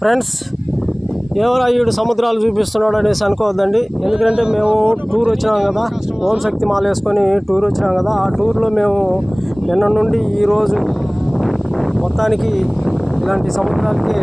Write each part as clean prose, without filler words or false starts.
Friends, ఎవరా ఈడు సముద్రాలు చూపిస్తున్నాడు అనేసి అనుకోవద్దండి. ఎందుకంటే మేము టూర్ వచ్చినాం కదా, ఓం శక్తి మాల వేసుకొని టూర్ వచ్చినాం కదా. ఆ టూర్లో మేము నిన్న నుండి ఈరోజు మొత్తానికి ఇలాంటి సముద్రాలకి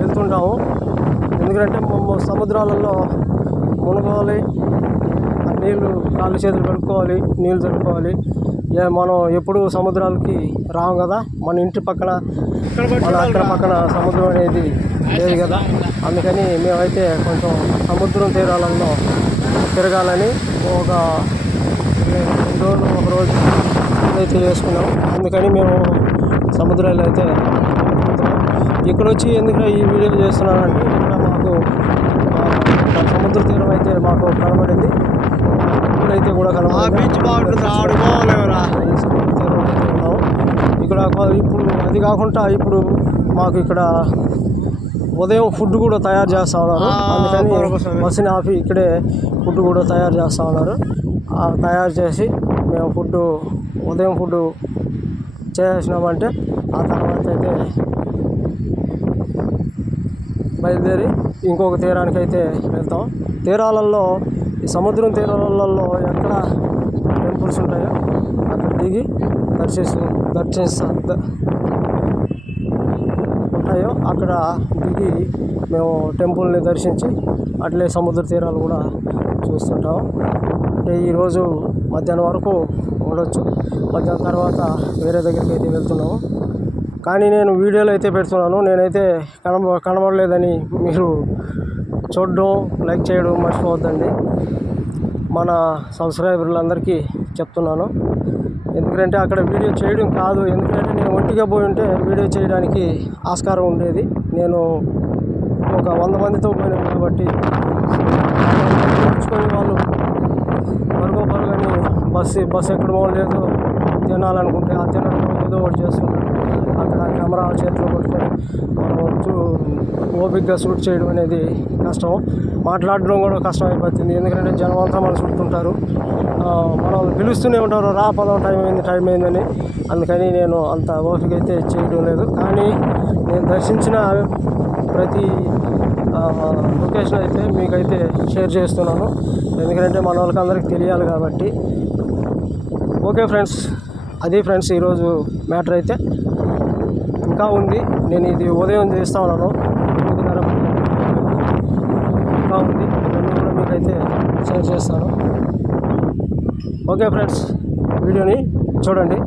వెళ్తుంటాము. ఎందుకంటే మేము సముద్రాలలో మునగాలి, నీళ్ళు కాళ్ళు చేతులు కడుక్కోవాలి, నీళ్ళు జరుపుకోవాలి. మనం ఎప్పుడు సముద్రాలకి రాము కదా, మన ఇంటి పక్కన మన అక్కడ పక్కన సముద్రం అనేది లేదు కదా. అందుకని మేమైతే కొంచెం సముద్రం తీరాలలో తిరగాలని ఒక 2 రోజులు ఒక రోజు అయితే చేసుకున్నాం. అందుకని మేము సముద్రాలు అయితే ఇక్కడ వచ్చి ఎందుకు ఈ వీడియో చేస్తున్నానంటే, ఇక్కడ మాకు సముద్ర తీరం అయితే మాకు కనబడింది. అయితే కూడా కనబడింది. సముద్ర తీరం అయితే ఉన్నాము ఇక్కడ. ఇప్పుడు అది కాకుండా ఇప్పుడు మాకు ఇక్కడ ఉదయం ఫుడ్ కూడా తయారు చేస్తూ ఉన్నారు. అందుకని బస్సుని ఆపి ఇక్కడే ఫుడ్ కూడా తయారు చేస్తూ ఉన్నారు. తయారు చేసి మేము ఉదయం ఫుడ్ చేసినామంటే ఆ తర్వాత అయితే బయలుదేరి ఇంకొక తీరానికి అయితే వెళ్తాం. తీరాలలో ఈ సముద్రం తీరాలలో ఎక్కడ టెంపుల్స్ ఉంటాయో అక్కడ దిగి ఉంటాయో అక్కడ దిగి మేము టెంపుల్ని దర్శించి అట్లే సముద్ర తీరాలు కూడా చూస్తుంటాం. అంటే ఈరోజు మధ్యాహ్నం వరకు ఉండొచ్చు. మధ్యాహ్నం తర్వాత వేరే దగ్గరికి అయితే వెళ్తున్నాము. కానీ నేను వీడియోలు అయితే పెడుతున్నాను. నేనైతే కనబడలేదని మీరు చూడడం, లైక్ చేయడం మర్చిపోవద్దండి. మన సబ్స్క్రైబర్లందరికీ చెప్తున్నాను. ఎందుకంటే అక్కడ వీడియో చేయడం కాదు, ఎందుకంటే నేను ఒంటిగా పోయి ఉంటే వీడియో చేయడానికి ఆస్కారం ఉండేది. నేను ఒక 100 మందితో పోయినాను కాబట్టి నేర్చుకొని వాళ్ళు పరుగని బస్సు ఎక్కడ పోలేదు తినాలనుకుంటే ఆ తినడం ఏదో ఒకటి చేస్తుంటారు. అక్కడ కెమెరా చేతిలో పట్టుకొని మనం ఓపిక్గా షూట్ చేయడం అనేది కష్టం. మాట్లాడడం కూడా కష్టం అయిపోతుంది. ఎందుకంటే జనం అంతా మనం చుట్టుకుంటారు, మనం పిలుస్తూనే ఉంటారు, రా పదం టైం అయిందని. అందుకని నేను అంత ఓపిక అయితే చేయడం లేదు. కానీ నేను దర్శించిన ప్రతి లొకేషన్ అయితే మీకైతే షేర్ చేస్తున్నాను. ఎందుకంటే మన వాళ్ళకి అందరికీ తెలియాలి కాబట్టి. ఓకే ఫ్రెండ్స్, అది ఫ్రెండ్స్ ఈరోజు మ్యాటర్ అయితే ఇంకా ఉంది. నేను ఇది ఉదయం చేస్తా ఉన్నాను, 8:30 ఇంకా ఉంది. ఇవన్నీ కూడా మీకైతే షేర్ చేస్తాను. ఓకే ఫ్రెండ్స్, వీడియోని చూడండి.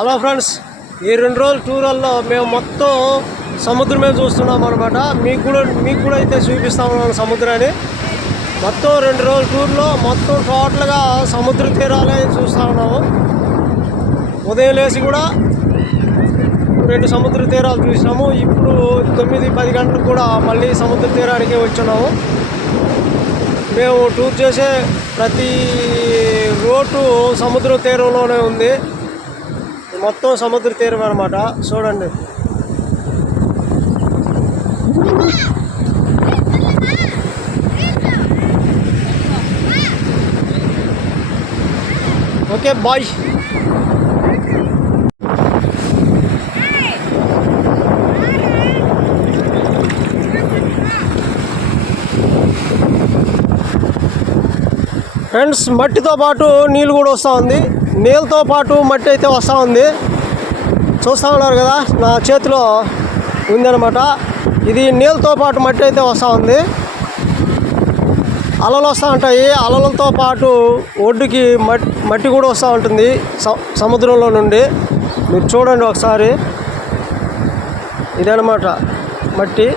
హలో ఫ్రెండ్స్, ఈ 2 రోజుల టూర్లలో మేము మొత్తం సముద్రమే చూస్తున్నాం అనమాట. మీకు కూడా అయితే చూపిస్తాము సముద్రాన్ని. మొత్తం 2 రోజుల టూర్లో మొత్తం టోటల్గా సముద్ర తీరాలే చూస్తూ ఉన్నాము. ఉదయం లేచి కూడా 2 సముద్ర తీరాలు చూసినాము. ఇప్పుడు 9-10 గంటలకు కూడా మళ్ళీ సముద్ర తీరానికి వచ్చున్నాము. మేము టూర్ చేసే ప్రతి రోడ్డు సముద్ర తీరంలోనే ఉంది. మొత్తం సముద్ర తీరం అన్నమాట. చూడండి, ఓకే బాయ్. ఫ్రెండ్స్, మట్టితో పాటు నీళ్ళు కూడా వస్తూ ఉంది. నీళ్ళతో పాటు మట్టి అయితే వస్తూ ఉంది. చూస్తూ ఉన్నారు కదా, నా చేతిలో ఉందన్నమాట. ఇది నీళ్ళతో పాటు మట్టి అయితే వస్తూ ఉంది. అలలు వస్తూ ఉంటాయి. అలలతో పాటు ఒడ్డుకి మట్టి కూడా వస్తూ ఉంటుంది సముద్రంలో నుండి. మీరు చూడండి ఒకసారి, ఇదన్నమాట మట్టి.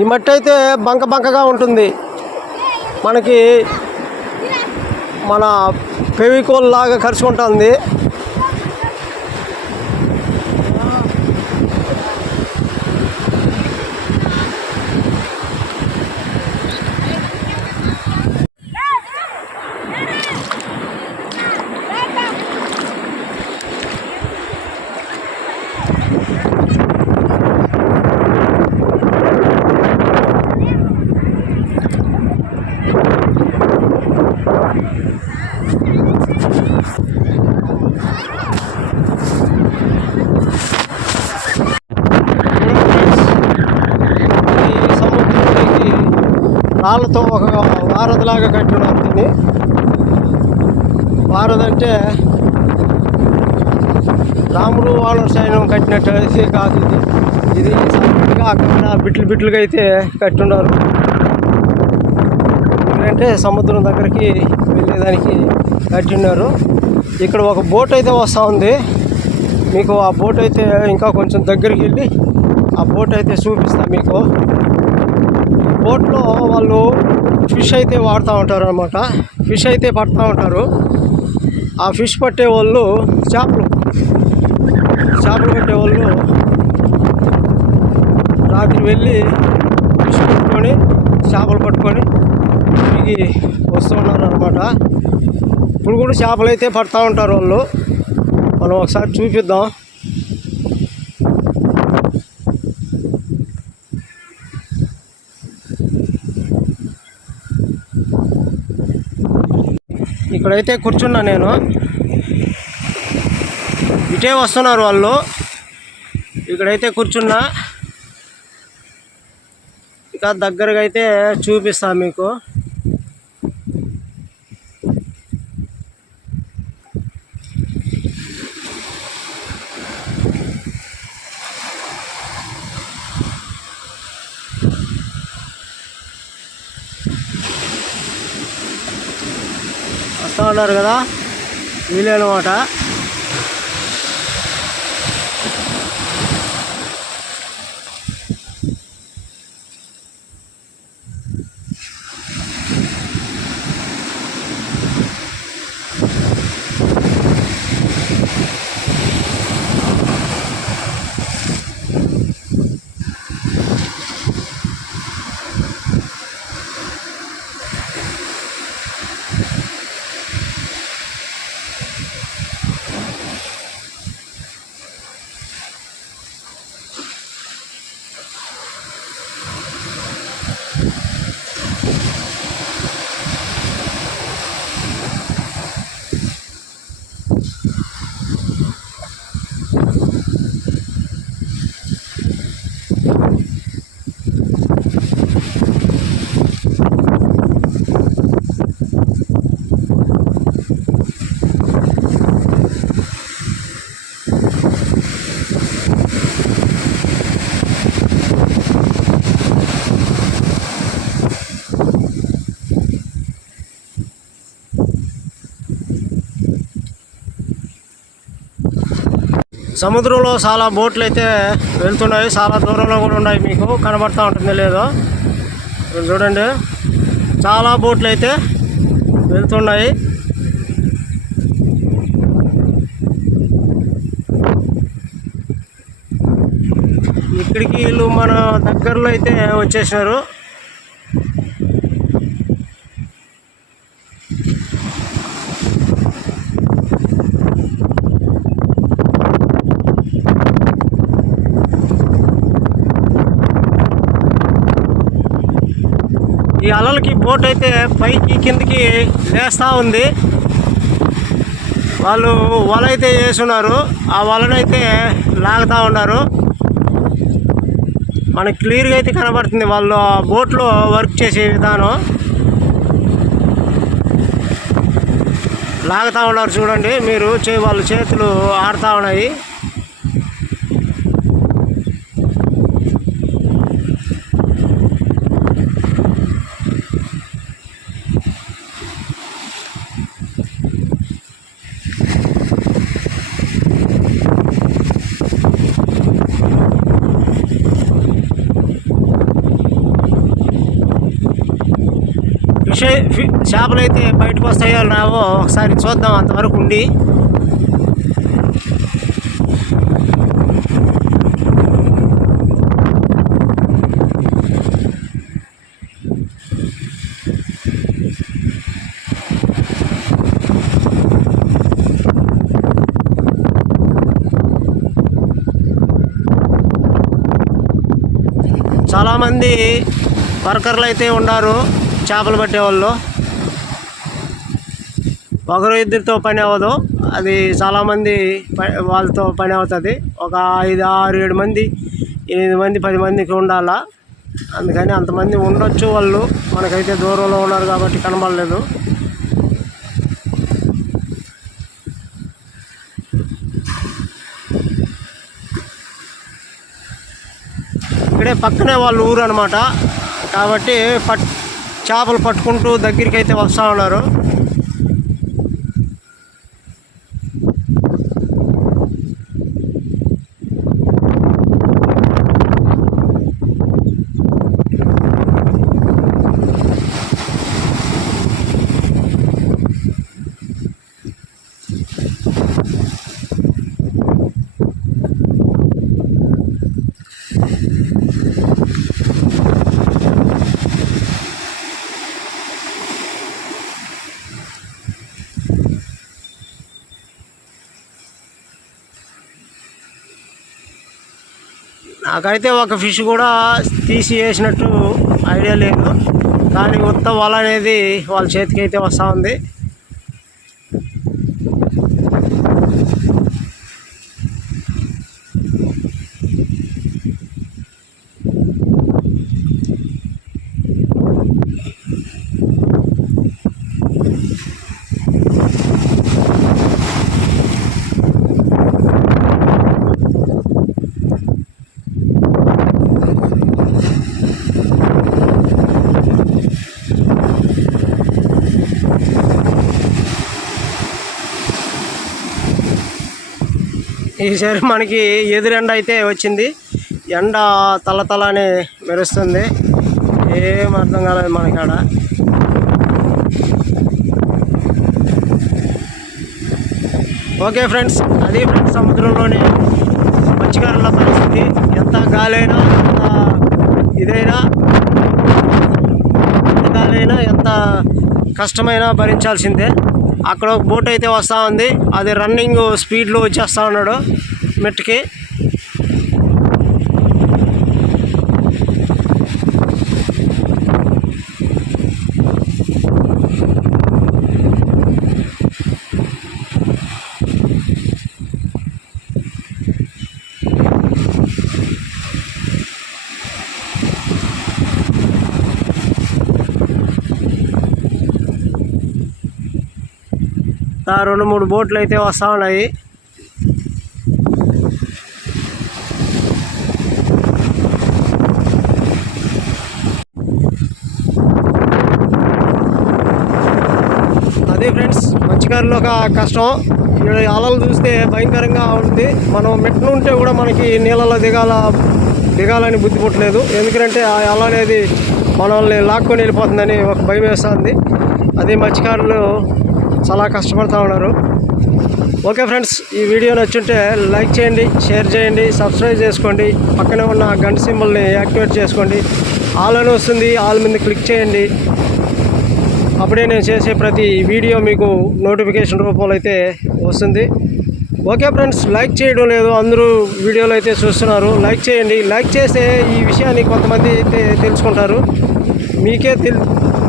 ఈ మట్టి అయితే బంకగా ఉంటుంది. మనకి మన ఫెవికోల్ లాగా కరుచుకుంటుంది. రాళ్ళతో ఒక వారధిలాగా కట్టున్నారు దీన్ని. వారధంటే రాముడు వానర సైన్యం కట్టినట్టు అయితే కాదు ఇది. ఇది సపరేట్గా అక్కడ బిట్లుగా అయితే కట్టున్నారు. ఎందుకంటే సముద్రం దగ్గరికి వెళ్ళేదానికి కట్టిన్నారు. ఇక్కడ ఒక బోట్ అయితే వస్తూ ఉంది. మీకు ఆ బోట్ అయితే ఇంకా కొంచెం దగ్గరికి వెళ్ళి ఆ బోట్ అయితే చూపిస్తాను మీకు. బోట్లో వాళ్ళు ఫిష్ అయితే వాడుతూ ఉంటారు అన్నమాట. ఫిష్ అయితే పడుతూ ఉంటారు. ఆ ఫిష్ పట్టే వాళ్ళు చేపలు పట్టేవాళ్ళు రాత్రి వెళ్ళి ఫిష్ పట్టుకొని చేపలు పట్టుకొని తిరిగి వస్తూ ఉన్నారు అన్నమాట. ఇప్పుడు కూడా చేపలు అయితే పడుతూ ఉంటారు వాళ్ళు. మనం ఒకసారి చూపిద్దాం. ఇక్కడైతే కూర్చున్నా నేను. ఇటే వస్తున్నారు వాళ్ళు. ఇక్కడైతే కూర్చున్నా. ఇక దగ్గరగా అయితే చూపిస్తా మీకు. వస్తూ ఉన్నారు కదా వీలే అనమాట. సముద్రంలో చాలా బోట్లు అయితే వెళ్తున్నాయి. చాలా దూరంలో కూడా ఉన్నాయి. మీకు కనబడుతూ ఉంటుంది లేదో చూడండి. చాలా బోట్లు అయితే వెళ్తున్నాయి. ఇక్కడికి వీళ్ళు మన దగ్గరలో అయితే వచ్చేసినారు. ఈ అలలకి బోట్ అయితే పైకి కిందకి లేస్తూ ఉంది. వాళ్ళు వల అయితే వేసున్నారు. ఆ వలనైతే లాగుతూ ఉన్నారు. మనకి క్లియర్గా అయితే కనబడుతుంది వాళ్ళు ఆ బోట్లో వర్క్ చేసే విధానం. లాగుతూ ఉన్నారు చూడండి మీరు. వాళ్ళ చేతులు ఆడుతూ ఉన్నాయి. చేపలు అయితే బయటకు వస్తాయో రావో ఒకసారి చూద్దాం. అంతవరకు ఉండి చాలామంది వర్కర్లు అయితే ఉన్నారు చేపలు పట్టేవాళ్ళు. ఒకరు ఇద్దరితో పని అవ్వదు. అది చాలామంది వాళ్ళతో పని అవుతుంది. ఒక 5, 6, 7 మంది 8 మంది 10 మందికి ఉండాలా. అందుకని అంతమంది ఉండొచ్చు, వాళ్ళు మనకైతే దూరంలో ఉన్నారు కాబట్టి కనబడలేదు. ఇక్కడే పక్కనే వాళ్ళ ఊరు అనమాట, కాబట్టి చేపలు పట్టుకుంటూ దగ్గరికి అయితే వస్తూ ఉన్నారు. నాకైతే ఒక ఫిష్ కూడా తీసి వేసినట్టు ఐడియా లేదు, కానీ ఉత్త వల అనేది వాళ్ళ చేతికి అయితే వస్తూ ఉంది. ఈసారి మనకి ఎదురెండ అయితే వచ్చింది. ఎండ తల అని మెరుస్తుంది, ఏం అర్థం కాలేదు మనకాడ. ఓకే ఫ్రెండ్స్, అది ఫ్రెండ్స్ సముద్రంలోని మత్స్యకారుల పరిస్థితి. ఎంత గాలైనా, ఎంత గాలైనా, ఎంత కష్టమైనా భరించాల్సిందే. అక్కడ ఒక బోట్ అయితే వస్తూ ఉంది, అది రన్నింగ్ స్పీడ్లో వచ్చేస్తూ ఉన్నాడు మెట్టుకి. రెండు మూడు బోట్లు అయితే వస్తూ ఉన్నాయి. అదే ఫ్రెండ్స్ మత్స్యకారులు ఒక కష్టం. అలలు చూస్తే భయంకరంగా ఉంటుంది. మనం మెట్లు ఉంటే కూడా మనకి నీళ్ళలో దిగాలని బుద్ధి పుట్టలేదు, ఎందుకంటే ఆ అల అనేది మనల్ని లాక్కొని వెళ్ళిపోతుందని ఒక భయం వేస్తుంది. అదే మత్స్యకారులు చాలా కష్టపడుతూ ఉన్నారు. ఓకే ఫ్రెండ్స్, ఈ వీడియో నచ్చుంటే లైక్ చేయండి, షేర్ చేయండి, సబ్స్క్రైబ్ చేసుకోండి, పక్కనే ఉన్న గంట సింబల్ని యాక్టివేట్ చేసుకోండి. ఆల్ అని వస్తుంది, ఆల్ మీద క్లిక్ చేయండి. అప్పుడే నేను చేసే ప్రతి వీడియో మీకు నోటిఫికేషన్ రూపంలో అయితే వస్తుంది. ఓకే ఫ్రెండ్స్, లైక్ చేయడం లేదు, అందరూ వీడియోలు అయితే చూస్తున్నారు. లైక్ చేయండి. లైక్ చేస్తే ఈ విషయాన్ని కొంతమంది అయితే తెలుసుకుంటారు. మీకే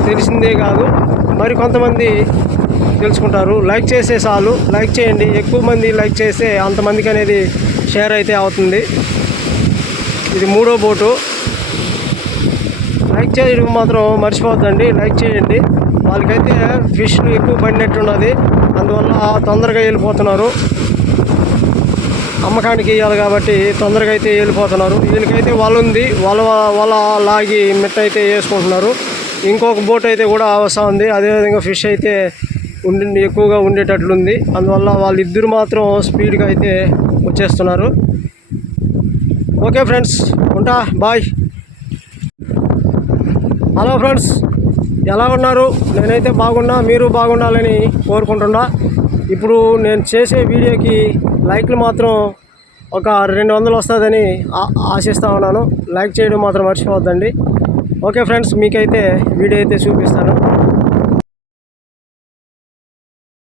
తెలిసిందే కాదు, మరి కొంతమంది తెలుసుకుంటారు. లైక్ చేసే చాలు, లైక్ చేయండి. ఎక్కువ మంది లైక్ చేస్తే అంతమందికి అనేది షేర్ అయితే అవుతుంది. ఇది 3వ బోటు. లైక్ చేయడం మాత్రం మర్చిపోవద్దండి, లైక్ చేయండి. వాళ్ళకైతే ఫిష్లు ఎక్కువ పడినట్టున్నది, అందువల్ల తొందరగా వెళ్ళిపోతున్నారు. అమ్మకానికి ఇవ్వాలి కాబట్టి తొందరగా అయితే వెళ్ళిపోతున్నారు. వీళ్ళకైతే వల ఉంది, వల లాగి మిట్ట అయితే వేసుకుంటున్నారు. ఇంకొక బోట్ అయితే కూడా వస్తూ ఉంది, అదేవిధంగా ఫిష్ అయితే ఎక్కువగా ఉండేటట్లుంది. అందువల్ల వాళ్ళిద్దరు మాత్రం స్పీడ్గా అయితే వచ్చేస్తున్నారు. ఓకే ఫ్రెండ్స్, ఉంటా, బాయ్. హలో ఫ్రెండ్స్, ఎలా ఉన్నారు? నేనైతే బాగున్నా, మీరు బాగుండాలని కోరుకుంటున్నా. ఇప్పుడు నేను చేసే వీడియోకి లైక్లు మాత్రం ఒక 200 వస్తుందని ఆశిస్తూ ఉన్నాను. లైక్ చేయడం మాత్రం మర్చిపోవద్దండి. ఓకే ఫ్రెండ్స్, మీకైతే వీడియో అయితే చూపిస్తాను.